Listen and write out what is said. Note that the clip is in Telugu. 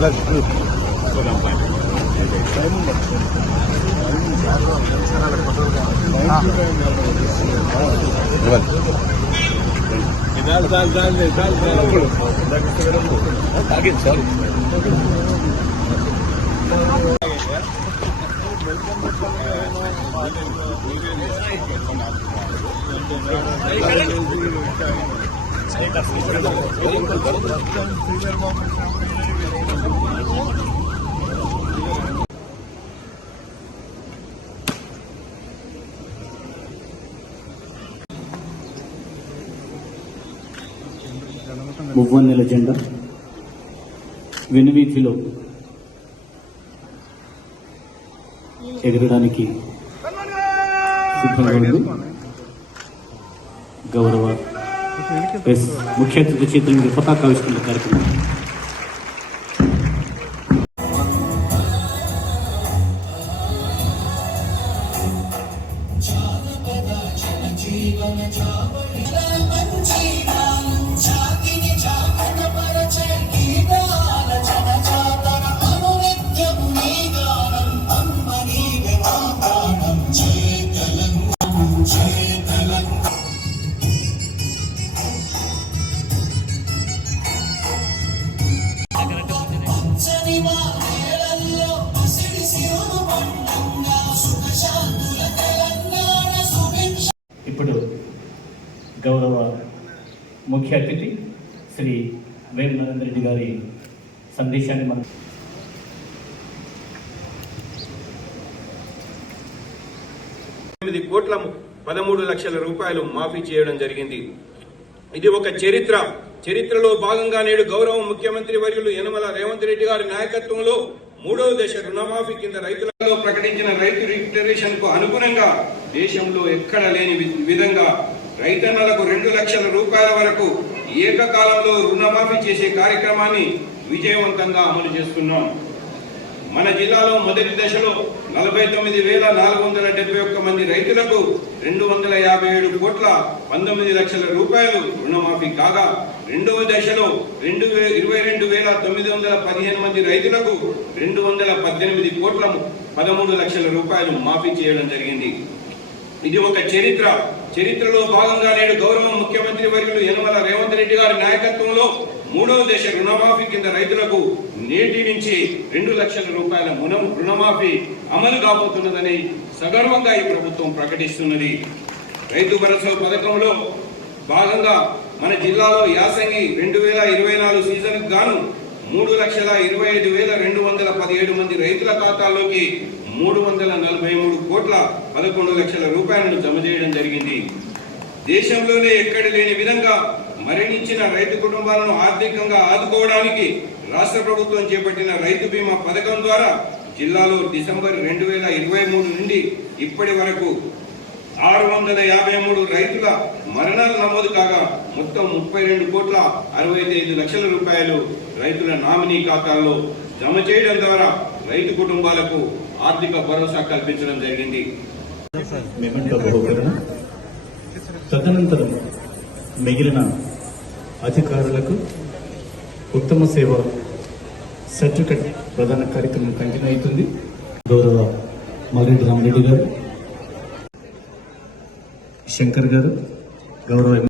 Let's do it. That's what I'm planning. చాలు చాలు చాలు మువ్వన్నెల జెండా వెనువీధిలో ఎగరడానికి సిద్ధంగా ఉంది. గౌరవ ఎస్ ముఖ్య అతిథి చేతుల మీద పతాకావిష్కరణ కార్యక్రమం. ఇప్పుడు గౌరవ ముఖ్య అతిథి శ్రీ వేణు నరేంద్ర రెడ్డి గారి సందేశాన్ని మనం ఎనిమిది కోట్ల పదమూడు లక్షల రూపాయలు మాఫీ చేయడం జరిగింది. ఇది ఒక చరిత్ర. చరిత్రలో భాగంగా నేడు గౌరవ ముఖ్యమంత్రి వర్యులు యనమల రేవంత్ రెడ్డి గారి నాయకత్వంలో మూడవ దశ రుణమాఫీ కింద రైతులలో ప్రకటించిన రైతు రిజిస్ట్రేషన్కు అనుగుణంగా దేశంలో ఎక్కడ లేని వి- విధంగా రైతన్నలకు రెండు లక్షల రూపాయల వరకు ఏకకాలంలో రుణమాఫీ చేసే కార్యక్రమాన్ని విజయవంతంగా అమలు చేస్తున్నాం. మన జిల్లాలో మొదటి దశలో నలభై తొమ్మిది వేల నాలుగు వందల డెబ్బై ఒక్క మంది రైతులకు రెండు వందల యాభై ఏడు కోట్ల పంతొమ్మిది లక్షల రూపాయలు రుణమాఫీ కాగా రెండవ దశలో రెండు ఇరవై రెండు వేల తొమ్మిది వందల పదిహేను మంది రైతులకు రెండు వందల పద్దెనిమిది కోట్ల పదమూడు లక్షల రూపాయలు మాఫీ చేయడం జరిగింది. ఇది ఒక చరిత్ర. చరిత్రలో భాగంగా నేడు గౌరవ ముఖ్యమంత్రి వర్యులు యనమల రేవంత్ రెడ్డి గారి నాయకత్వంలో మూడవ దశ రుణమాఫీ కింద రైతులకు నేటి నుంచి రెండు లక్షల రూపాయల రుణమాఫీ అమలు కాబోతున్నదని సగర్వంగా ఈ ప్రభుత్వం ప్రకటిస్తున్నది. రైతు భరోసా పథకంలో భాగంగా మన జిల్లాలో యాసంగి రెండు వేల ఇరవై నాలుగు సీజన్ గాను మూడు లక్షల ఇరవై ఐదు వేల రెండు వందల పదిహేడు మంది రైతుల ఖాతాల్లోకి మూడు వందల నలభై మూడు కోట్ల పదకొండు లక్షల రూపాయలను జమ చేయడం జరిగింది. దేశంలోనే ఎక్కడ లేని విధంగా మరణించిన రైతు కుటుంబాలను ఆర్థికంగా ఆదుకోవడానికి రాష్ట్ర ప్రభుత్వం చేపట్టిన రైతు బీమా పథకం ద్వారా జిల్లాలో డిసెంబర్ రెండు వేల ఇరవై మూడు నుండి ఇప్పటి వరకు ఆరు వందల యాభై మూడు రైతుల మరణాలు నమోదు కాగా మొత్తం ముప్పై రెండు కోట్ల అరవై ఐదు లక్షల రూపాయలు రైతుల నామినీ ఖాతాల్లో జమ చేయడం ద్వారా రైతు కుటుంబాలకు ఆర్థిక భరోసా కల్పించడం జరిగింది. తదనంతరం మిగిలిన అధికారులకు ఉత్తమ సేవ సర్టిఫికెట్ ప్రధాన కార్యక్రమం కంటిన్యూ అవుతుంది. గౌరవ మల్రెడ్డి రామరెడ్డి గారు శంకర్ గారు గౌరవ